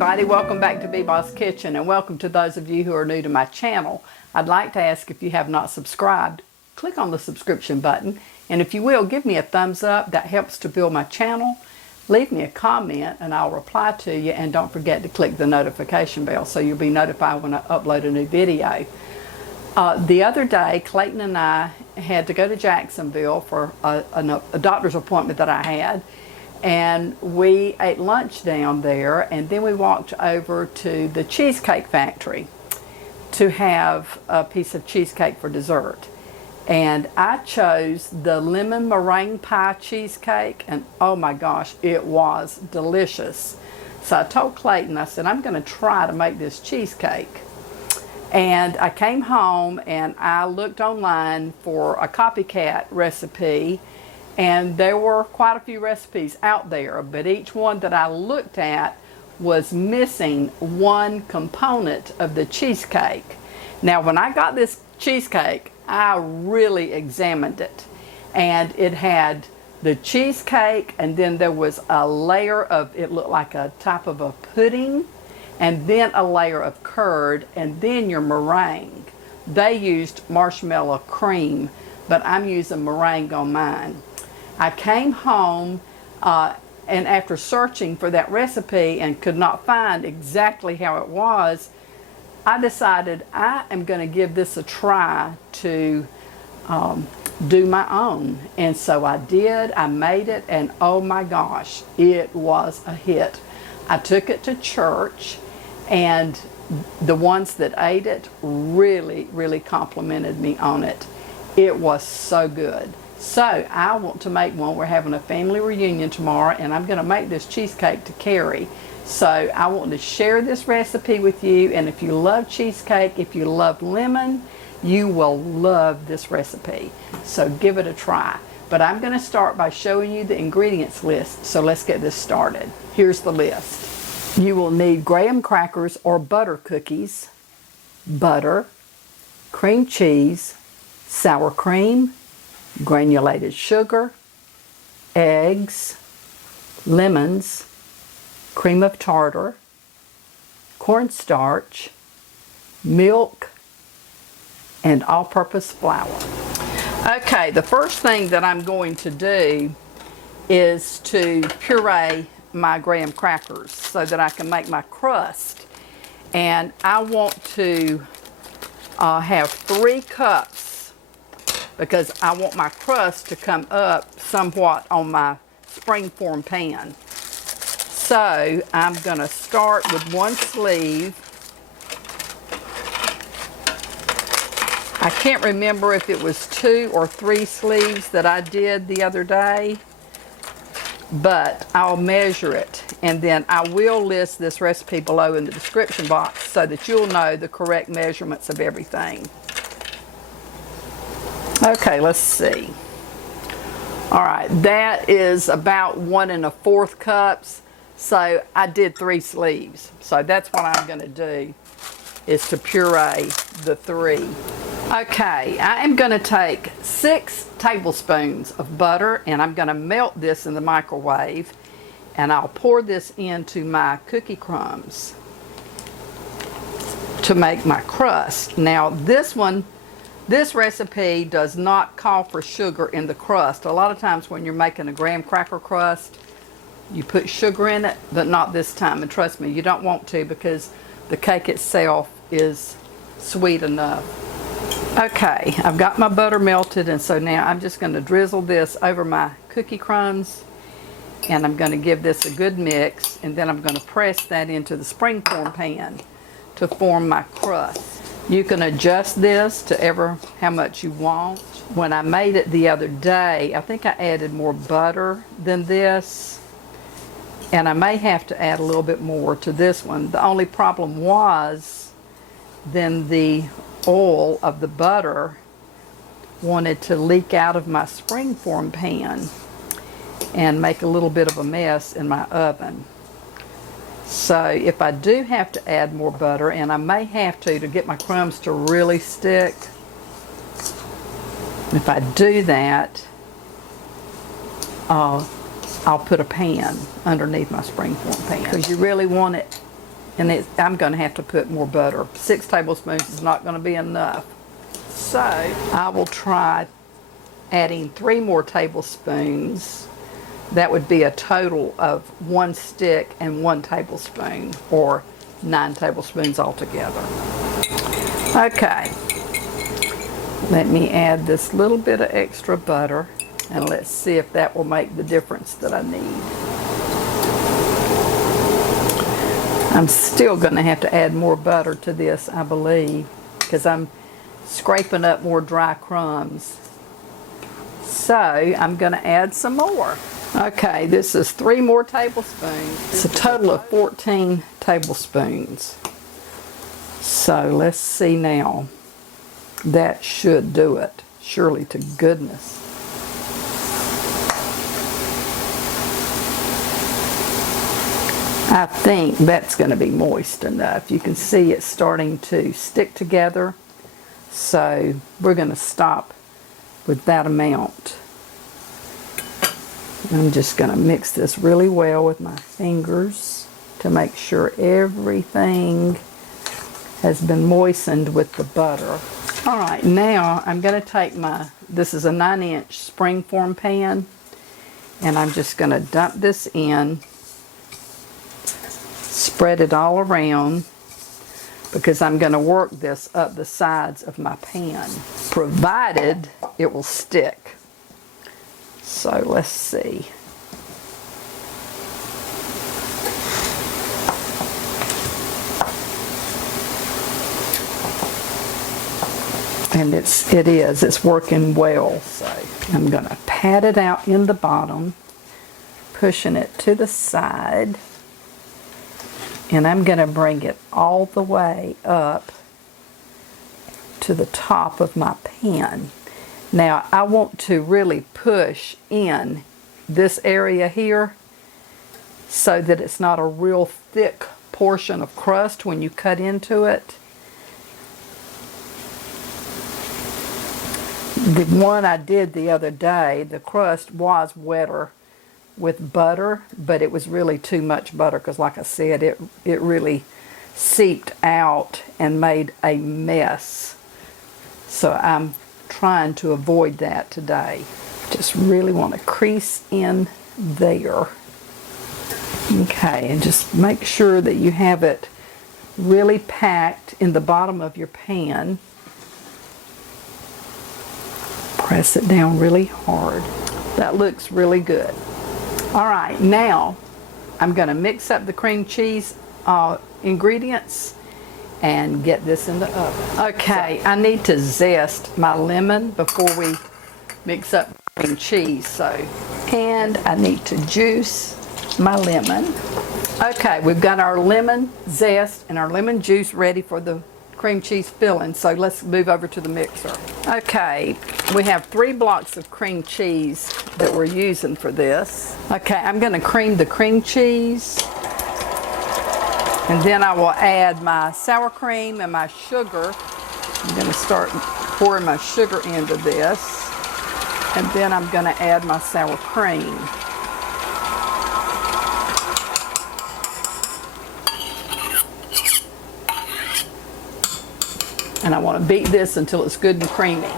everybody, welcome back to Beboss Kitchen, and welcome to those of you who are new to my channel. I'd like to ask, if you have not subscribed, click on the subscription button, and if you will, give me a thumbs up. That helps to build my channel. Leave me a comment and I'll reply to you, and don't forget to click the notification bell so you'll be notified when I upload a new video. The other day, Clayton and I had to go to Jacksonville for a doctor's appointment that I had, and we ate lunch down there, and then we walked over to the Cheesecake Factory to have a piece of cheesecake for dessert. And I chose the lemon meringue pie cheesecake, and oh my gosh, it was delicious. So I told Clayton, I said, I'm going to try to make this cheesecake. And I came home and I looked online for a copycat recipe, and there were quite a few recipes out there, but each one that I looked at was missing one component of the cheesecake. Now, when I got this cheesecake, I really examined it, and it had the cheesecake, and then there was a layer of, it looked like a type of a pudding, and then a layer of curd, and then your meringue. They used marshmallow cream, but I'm using meringue on mine. I came home and after searching for that recipe and could not find exactly how it was, I decided I am going to give this a try to do my own. And so I did. I made it, and oh my gosh, it was a hit. I took it to church, and the ones that ate it really complimented me on it. It was so good. So I want to make one. We're having a family reunion tomorrow, and I'm going to make this cheesecake to carry. So I want to share this recipe with you, and if you love cheesecake, if you love lemon, you will love this recipe. So give it a try. But I'm going to start by showing you the ingredients list. So let's get this started. Here's the list. You will need graham crackers or butter cookies, butter, cream cheese, sour cream, granulated sugar, eggs, lemons, cream of tartar, cornstarch, milk, and all-purpose flour. Okay, the first thing that I'm going to do is to puree my graham crackers so that I can make my crust. And I want to have 3 cups because I want my crust to come up somewhat on my springform pan. So I'm going to start with 1 sleeve. I can't remember if it was 2 or 3 sleeves that I did the other day, but I'll measure it, and then I will list this recipe below in the description box so that you'll know the correct measurements of everything. Okay, let's see. All right, that is about 1 1/4 cups. So I did 3 sleeves. So that's what I'm going to do, is to puree the 3. Okay, I am going to take 6 tablespoons of butter, and I'm going to melt this in the microwave, and I'll pour this into my cookie crumbs to make my crust. Now this recipe does not call for sugar in the crust. A lot of times when you're making a graham cracker crust, you put sugar in it, but not this time. And trust me, you don't want to, because the cake itself is sweet enough. Okay, I've got my butter melted, and so now I'm just going to drizzle this over my cookie crumbs, and I'm going to give this a good mix, and then I'm going to press that into the springform pan to form my crust. You can adjust this to how much you want. When I made it the other day, I think I added more butter than this, and I may have to add a little bit more to this one. The only problem was then the oil of the butter wanted to leak out of my springform pan and make a little bit of a mess in my oven. So if I do have to add more butter, and I may have to get my crumbs to really stick, if I do that, I'll put a pan underneath my springform pan, because you really want it I'm going to have to put more butter. 6 tablespoons is not going to be enough. So I will try adding 3 more tablespoons. That would be a total of 1 stick and 1 tablespoon, or 9 tablespoons altogether. Okay, let me add this little bit of extra butter, and let's see if that will make the difference that I need. I'm still going to have to add more butter to this, I believe, because I'm scraping up more dry crumbs. So I'm going to add some more. Okay, this is 3 more tablespoons. It's a total of 14 tablespoons. So let's see now. That should do it. Surely to goodness. I think that's going to be moist enough. You can see it's starting to stick together. So we're going to stop with that amount. I'm just going to mix this really well with my fingers to make sure everything has been moistened with the butter. All right, now I'm going to take this is a 9-inch springform pan, and I'm just going to dump this in, spread it all around, because I'm going to work this up the sides of my pan, provided it will stick. So let's see. And it's working well. So I'm going to pat it out in the bottom, pushing it to the side, and I'm going to bring it all the way up to the top of my pan. Now I want to really push in this area here so that it's not a real thick portion of crust when you cut into it. The one I did the other day, the crust was wetter with butter, but it was really too much butter because, like I said, it really seeped out and made a mess. So I'm trying to avoid that today. Just really want to crease in there. Okay, and just make sure that you have it really packed in the bottom of your pan. Press it down really hard. That looks really good. All right, now I'm going to mix up the cream cheese ingredients and get this in the oven. Okay, I need to zest my lemon before we mix up cream cheese. And I need to juice my lemon. Okay, we've got our lemon zest and our lemon juice ready for the cream cheese filling, so let's move over to the mixer. Okay, we have 3 blocks of cream cheese that we're using for this. Okay, I'm going to cream the cream cheese, and then I will add my sour cream and my sugar. I'm going to start pouring my sugar into this, and then I'm going to add my sour cream. And I want to beat this until it's good and creamy.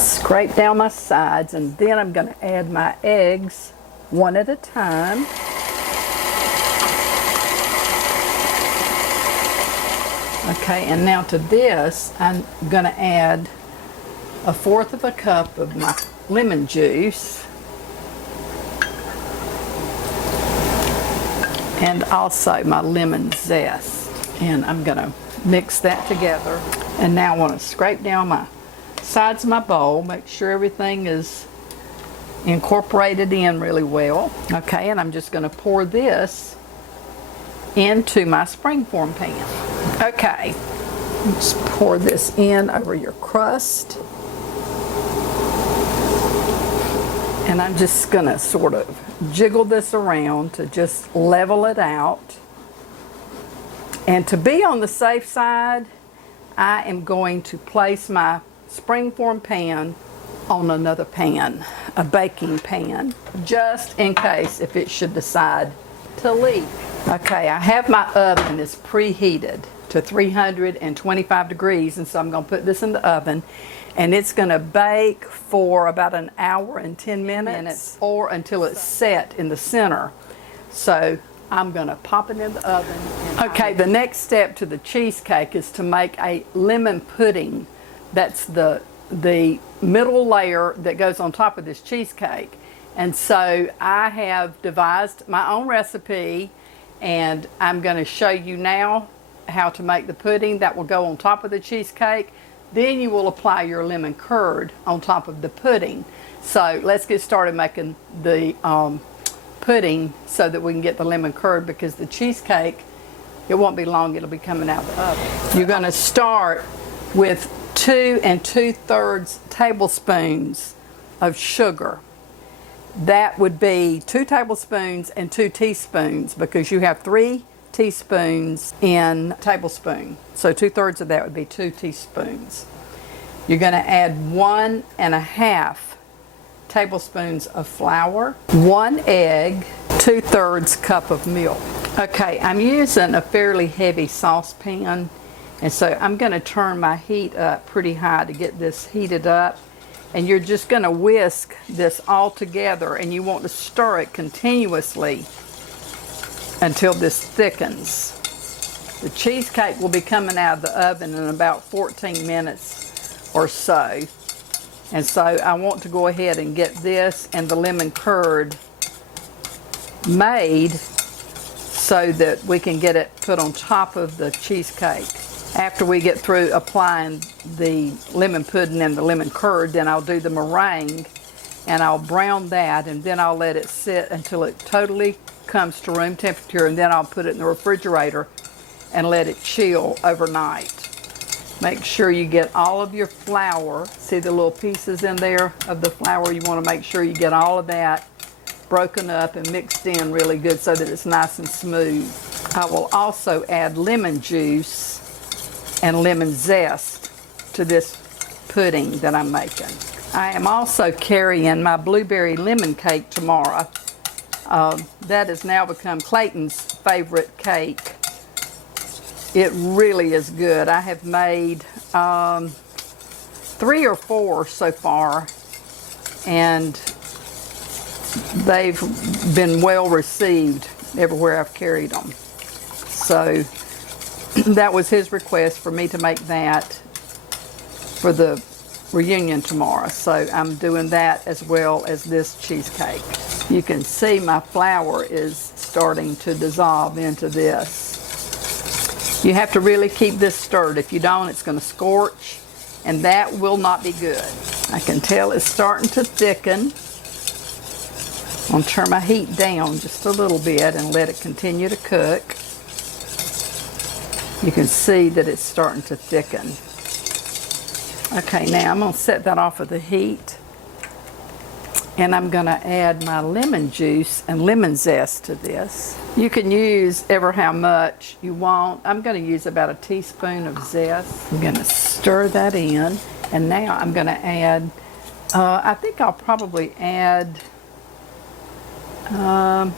Scrape down my sides, and then I'm going to add my eggs one at a time. Okay, and now to this, I'm going to add 1/4 cup of my lemon juice. And also my lemon zest. And I'm going to mix that together. And now I want to scrape down my sides of my bowl, make sure everything is incorporated in really well. Okay, and I'm just going to pour this into my springform pan. Okay, just pour this in over your crust. And I'm just going to sort of jiggle this around to just level it out. And to be on the safe side, I am going to place my springform pan on another pan, a baking pan, just in case if it should decide to leak. Okay, I have my oven. It's preheated to 325 degrees, and so I'm going to put this in the oven, and it's going to bake for about an hour and 10 minutes or until it's set in the center. So I'm going to pop it in the oven. Okay, the next step to the cheesecake is to make a lemon pudding. That's the middle layer that goes on top of this cheesecake. And so I have devised my own recipe, and I'm going to show you now how to make the pudding that will go on top of the cheesecake. Then you will apply your lemon curd on top of the pudding. So let's get started making the pudding so that we can get the lemon curd, because the cheesecake, it won't be long, it'll be coming out of the oven. You're going to start with 2 2/3 tablespoons of sugar. That would be 2 tablespoons and 2 teaspoons, because you have 3 teaspoons in a tablespoon. So 2/3 of that would be 2 teaspoons. You're going to add 1 1/2 tablespoons of flour, 1 egg, 2/3 cup of milk. Okay, I'm using a fairly heavy saucepan, and so I'm going to turn my heat up pretty high to get this heated up. And you're just going to whisk this all together, and you want to stir it continuously until this thickens. The cheesecake will be coming out of the oven in about 14 minutes or so. And so I want to go ahead and get this and the lemon curd made so that we can get it put on top of the cheesecake. After we get through applying the lemon pudding and the lemon curd, then I'll do the meringue, and I'll brown that, and then I'll let it sit until it totally comes to room temperature, and then I'll put it in the refrigerator and let it chill overnight. Make sure you get all of your flour. See the little pieces in there of the flour? You want to make sure you get all of that broken up and mixed in really good so that it's nice and smooth. I will also add lemon juice and lemon zest to this pudding that I'm making. I am also carrying my blueberry lemon cake tomorrow. That has now become Clayton's favorite cake. It really is good. I have made 3 or 4 so far, and they've been well received everywhere I've carried them. So that was his request for me to make that for the reunion tomorrow. So I'm doing that as well as this cheesecake. You can see my flour is starting to dissolve into this. You have to really keep this stirred. If you don't, it's going to scorch, and that will not be good. I can tell it's starting to thicken. I'm going to turn my heat down just a little bit and let it continue to cook. You can see that it's starting to thicken. Okay, now I'm going to set that off of the heat, and I'm going to add my lemon juice and lemon zest to this. You can use ever how much you want. I'm going to use about a teaspoon of zest. I'm going to stir that in, and now I'm going to add, I think I'll probably add, I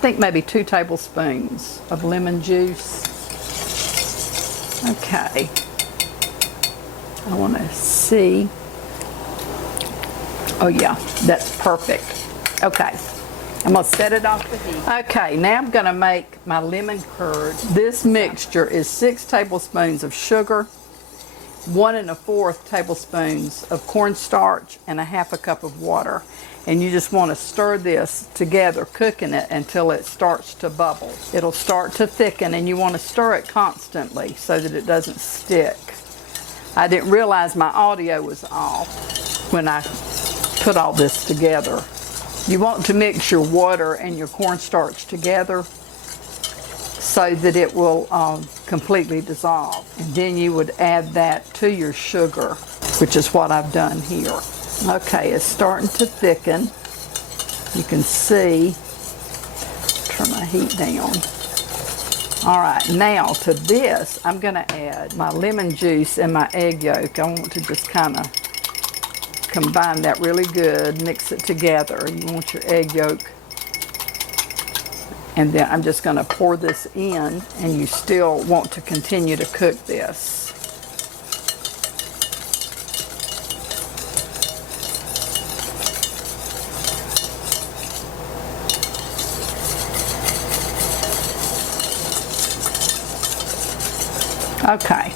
think maybe 2 tablespoons of lemon juice. Okay, I want to see. Oh yeah, that's perfect. Okay, I'm going to set it off the heat. Okay, now I'm going to make my lemon curd. This mixture is 6 tablespoons of sugar, 1 1/4 tablespoons of cornstarch, and 1/2 cup of water. And you just want to stir this together, cooking it until it starts to bubble. It'll start to thicken, and you want to stir it constantly so that it doesn't stick. I didn't realize my audio was off when I put all this together. You want to mix your water and your cornstarch together so that it will completely dissolve. And then you would add that to your sugar, which is what I've done here. Okay, it's starting to thicken. You can see. Turn my heat down. All right, now to this, I'm going to add my lemon juice and my egg yolk. I want to just kind of combine that really good, mix it together. You want your egg yolk And then I'm just going to pour this in, and you still want to continue to cook this. Okay,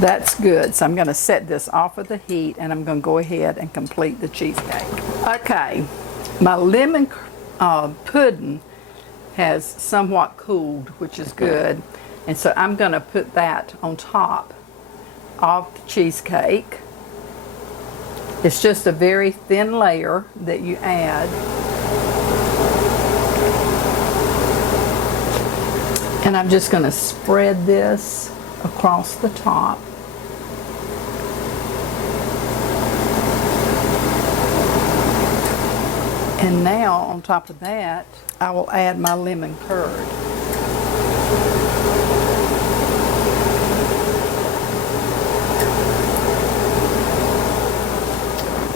that's good. So I'm going to set this off of the heat, and I'm going to go ahead and complete the cheesecake. Okay, my lemon pudding has somewhat cooled, which is good. And so I'm going to put that on top of the cheesecake. It's just a very thin layer that you add. And I'm just going to spread this across the top. And now on top of that, I will add my lemon curd.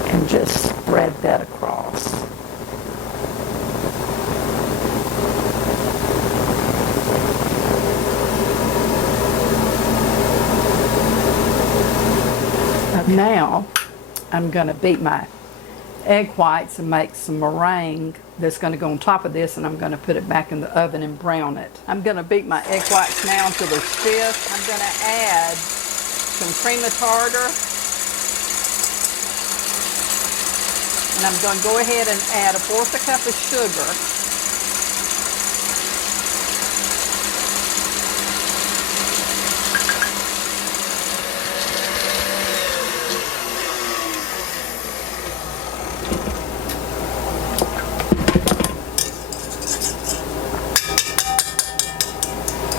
And just spread that across. Now I'm going to beat my egg whites and make some meringue that's going to go on top of this, and I'm going to put it back in the oven and brown it. I'm going to beat my egg whites now until they're stiff. I'm going to add some cream of tartar, and I'm going to go ahead and add 1/4 cup of sugar.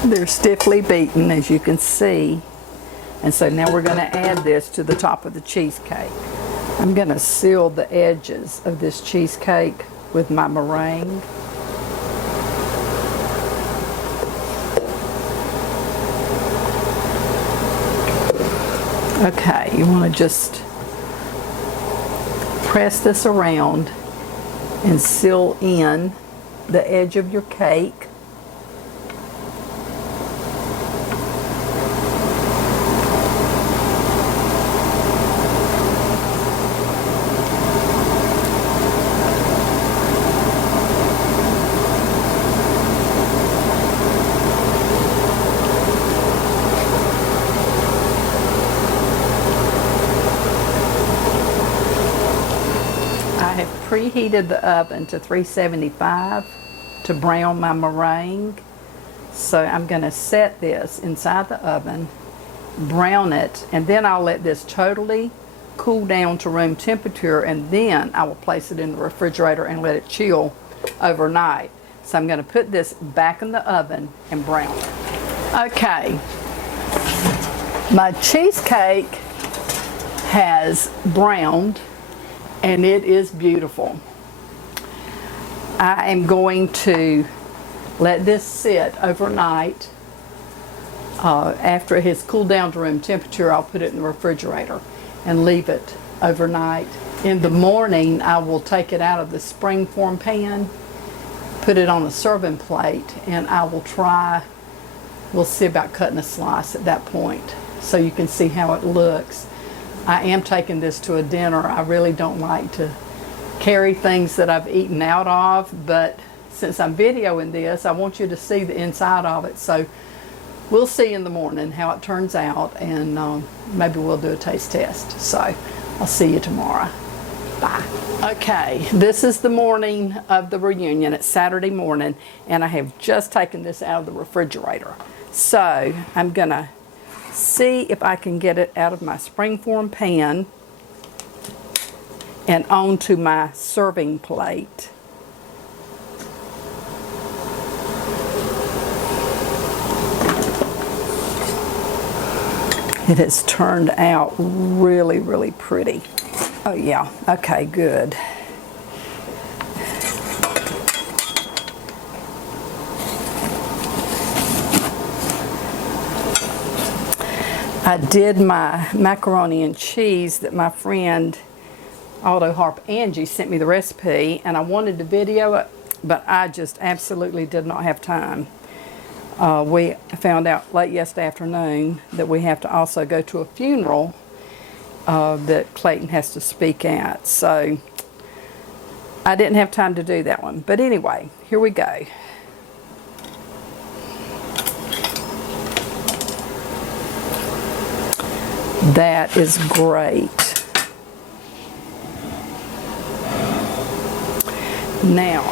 They're stiffly beaten, as you can see. And so now we're going to add this to the top of the cheesecake. I'm going to seal the edges of this cheesecake with my meringue. Okay, you want to just press this around and seal in the edge of your cake. I have preheated the oven to 375 to brown my meringue. So I'm going to set this inside the oven, brown it, and then I'll let this totally cool down to room temperature, and then I will place it in the refrigerator and let it chill overnight. So I'm going to put this back in the oven and brown it. Okay, my cheesecake has browned, and it is beautiful. I am going to let this sit overnight. After it has cooled down to room temperature, I'll put it in the refrigerator and leave it overnight. In the morning, I will take it out of the springform pan, put it on a serving plate, and I will we'll see about cutting a slice at that point so you can see how it looks. I am taking this to a dinner. I really don't like to carry things that I've eaten out of, but since I'm videoing this, I want you to see the inside of it. So we'll see in the morning how it turns out, and maybe we'll do a taste test. So I'll see you tomorrow. Bye. Okay, this is the morning of the reunion. It's Saturday morning, and I have just taken this out of the refrigerator. So I'm gonna see if I can get it out of my springform pan and onto my serving plate. It has turned out really, really pretty. Oh yeah, okay, good. I did my macaroni and cheese that my friend Aldo Harp Angie sent me the recipe, and I wanted to video it, but I just absolutely did not have time. We found out late yesterday afternoon that we have to also go to a funeral that Clayton has to speak at. So I didn't have time to do that one. But anyway, here we go. That is great. Now,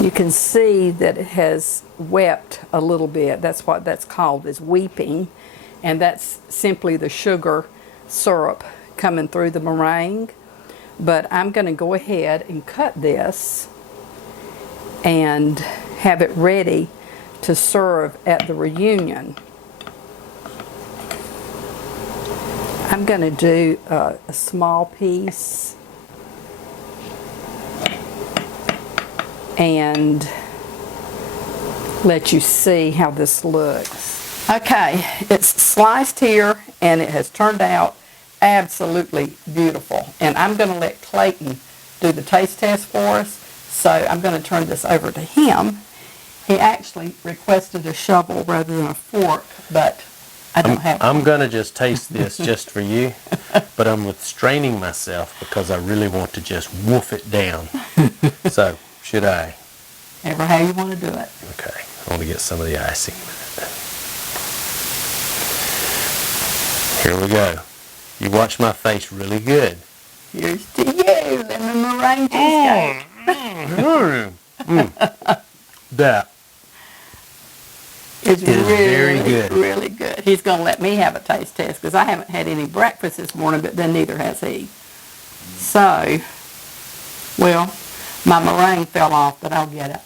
you can see that it has wept a little bit. That's what that's called, is weeping. And that's simply the sugar syrup coming through the meringue. But I'm going to go ahead and cut this and have it ready to serve at the reunion. I'm going to do a small piece and let you see how this looks. Okay, it's sliced here and it has turned out absolutely beautiful. And I'm going to let Clayton do the taste test for us. So I'm going to turn this over to him. He actually requested a shovel rather than a fork, but I don't have one. I'm going to just taste this just for you, but I'm restraining myself because I really want to just wolf it down. So, should I? Ever how you want to do it. Okay, I want to get some of the icing. Here we go. You watch my face really good. Here's to you, lemon meringue cheesecake. That It's is very good. really good. He's going to let me have a taste test because I haven't had any breakfast this morning, but then neither has he. So, well, my meringue fell off, but I'll get it.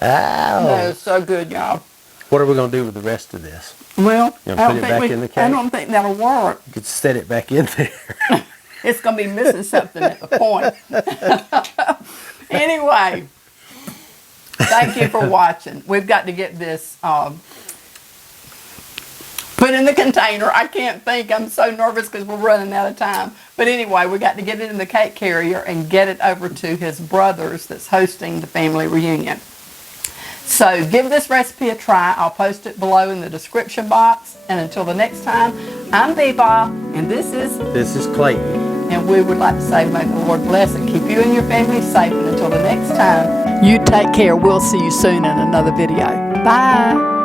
Ow. No, it's so good, y'all. What are we going to do with the rest of this? Well, You gonna put it back in the cake? I don't think that'll work. You could set it back in there. It's going to be missing something at the point. Anyway, thank you for watching. We've got to get this put in the container. I can't think. I'm so nervous because we're running out of time. But anyway, we got to get it in the cake carrier and get it over to his brother's that's hosting the family reunion. So give this recipe a try. I'll post it below in the description box. And until the next time, I'm Viva, and this is Clayton. And we would like to say, may the Lord bless and keep you and your family safe. And until the next time, you take care. We'll see you soon in another video. Bye.